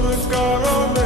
মানুষ তোর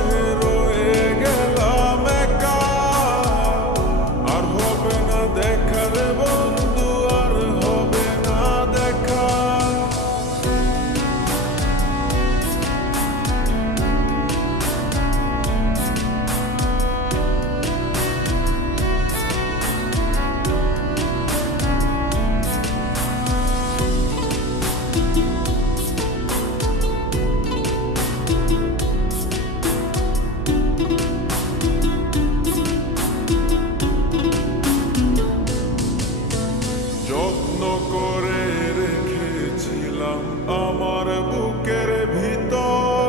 করে রেখেছিলাম। আমার বুকের ভিতর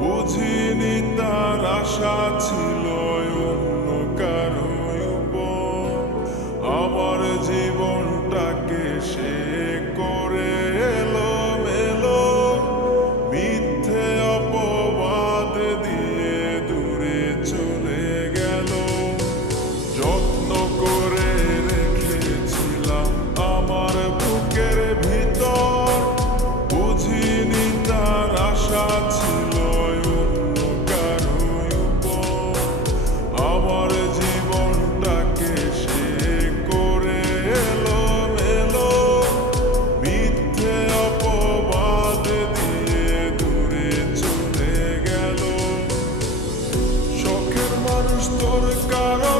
বুঝিনি তার আশা ছিল। শখের মানুষ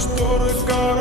шторы горят.